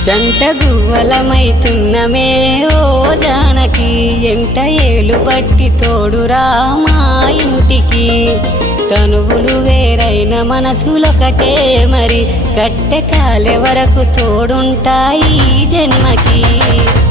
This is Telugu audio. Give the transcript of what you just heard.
జంట గువ్వలమైతున్నమే ఓ జానకి ఎంట ఏలు బట్టి తోడురా మా ఇంటికి తనువులు వేరైన మనసులొకటే మరి కట్టె కాలే వరకు తోడుంటాయి జన్మకి